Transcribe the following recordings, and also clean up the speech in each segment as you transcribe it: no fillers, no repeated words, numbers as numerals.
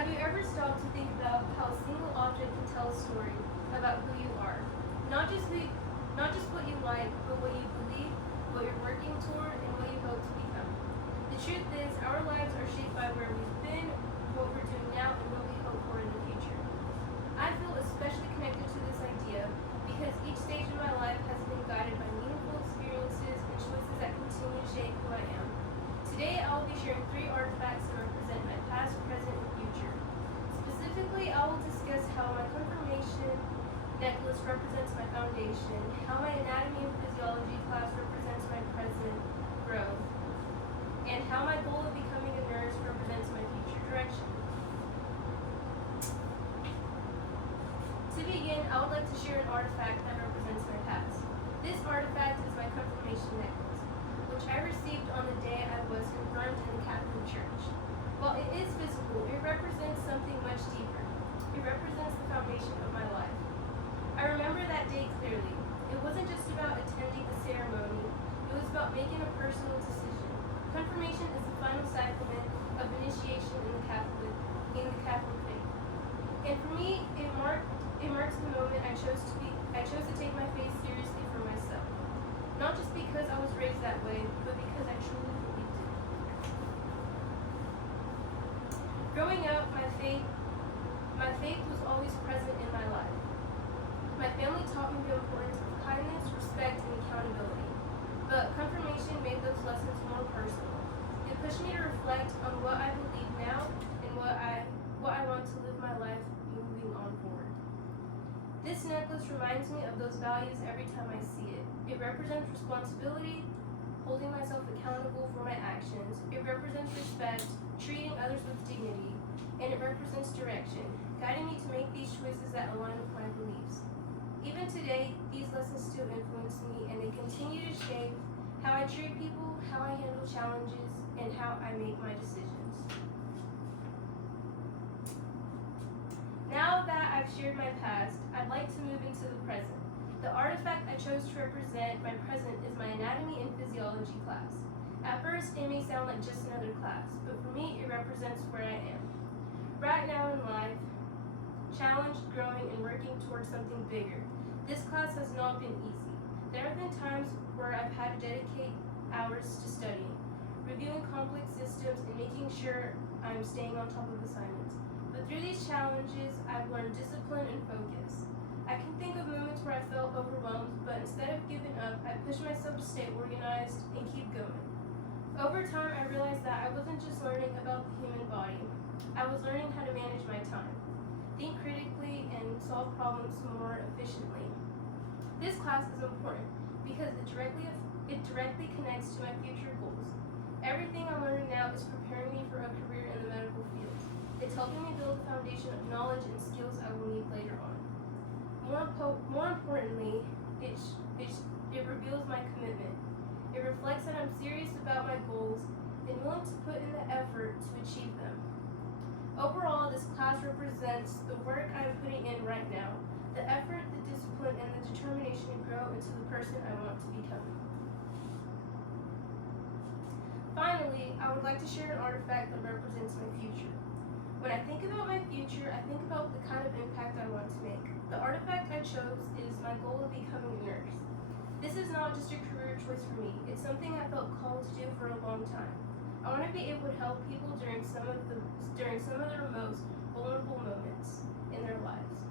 Have you ever stopped to think about how a single object can tell a story about who you are? Not just who, not just what you like, but what you believe, what you're working toward, and what you hope to become. The truth is, our lives are shaped by where we've been, what we're doing now, and what we hope for in the future. I feel especially connected to this idea because each stage of my life has been guided by meaningful experiences and choices that continue to shape who I am. Today, I will be sharing 3 artifacts that represent my past, present, and future. Specifically, I will discuss how my confirmation necklace represents my foundation, how my anatomy and physiology class represents my present growth, and how my goal of becoming a nurse represents my future direction. To begin, I would like to share an artifact that represents my past. This artifact is my confirmation necklace, which I received on the day I was confirmed in the Catholic Church. While it is physical, it represents something much deeper. It represents the foundation of my life. I remember that day clearly. It wasn't just about attending a ceremony, it was about making a personal decision. Confirmation is the final sacrament of initiation in the Catholic faith. And for me, it marks the moment I chose to take my faith seriously for myself. Not just because I was raised that way, but because I truly believed it. Growing up, my faith was always present in my life. My family taught me the importance of kindness, respect, and accountability. But confirmation made those lessons more personal. It pushed me to reflect on what I believe now and what I want to live my life moving on forward. This necklace reminds me of those values every time I see it. It represents responsibility, holding myself accountable for my actions. It represents respect, treating others with dignity, and it represents direction, guiding me to make these choices that align with my beliefs. Even today, these lessons still influence me, and they continue to shape how I treat people, how I handle challenges, and how I make my decisions. Now that I've shared my past, I'd like to move into the present. The artifact I chose to represent my present is my anatomy and physiology class. At first, it may sound like just another class, but for me, it represents where I am. Right now in life, challenged, growing, and working towards something bigger. This class has not been easy. There have been times where I've had to dedicate hours to studying, reviewing complex systems, and making sure I'm staying on top of assignments. But through these challenges, I've learned discipline and focus. I can think of moments where I felt overwhelmed, but instead of giving up, I pushed myself to stay organized and keep going. Over time, I realized that I wasn't just learning about the human body. I was learning how to manage my time, think critically, and solve problems more efficiently. This class is important because it directly connects to my future goals. Everything I'm learning now is preparing me for a career in the medical field. It's helping me build a foundation of knowledge and skills I will need later on. More importantly, it reveals my commitment. It reflects that I'm serious about my goals and willing to put in the effort to achieve them. Overall, this class represents the work I'm putting in right now, the effort, the discipline, and the determination to grow into the person I want to become. Finally, I would like to share an artifact that represents my future. When I think about my future, I think about the kind of impact I want to make. The artifact I chose is my goal of becoming a nurse. This is not just a career choice for me, it's something I felt called to do for a long time. I want to be able to help people during some of their most vulnerable moments in their lives.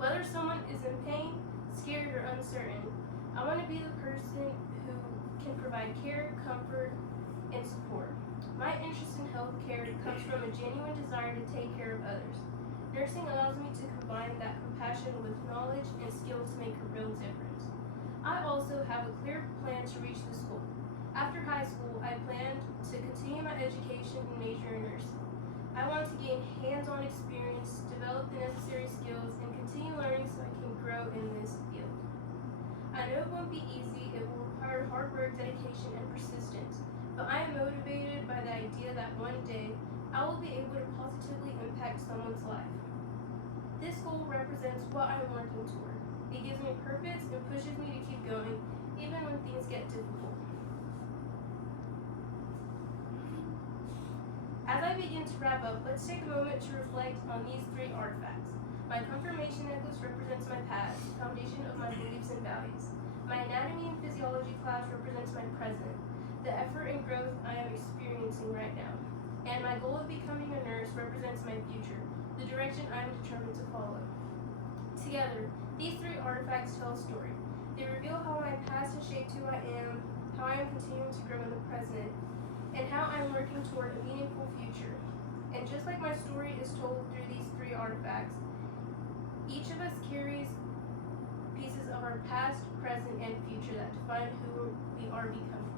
Whether someone is in pain, scared, or uncertain, I want to be the person who can provide care, comfort, and support. My interest in healthcare comes from a genuine desire to take care of others. Nursing allows me to combine that compassion with knowledge and skills to make a real difference. I also have a clear plan to reach this goal. After high school, I planned to continue my education and major in nursing. I want to gain hands-on experience, develop the necessary skills, and continue learning so I can grow in this field. I know it won't be easy, it will require hard work, dedication, and persistence, but I am motivated by the idea that one day I will be able to positively impact someone's life. This goal represents what I am working toward. It gives me purpose and pushes me to keep going, even when things get difficult. As I I begin to wrap up, let's take a moment to reflect on these three artifacts. My confirmation necklace represents my past, foundation of my beliefs and values. My anatomy and physiology class represents my present, the effort and growth I am experiencing right now. And my goal of becoming a nurse represents my future, the direction I am determined to follow. Together, these three artifacts tell a story. They reveal how my past has shaped who I am, how I am continuing to grow in the present, and how I am working toward a meaningful future. And just like my story is told through these three artifacts, each of us carries pieces of our past, present, and future that define who we are becoming.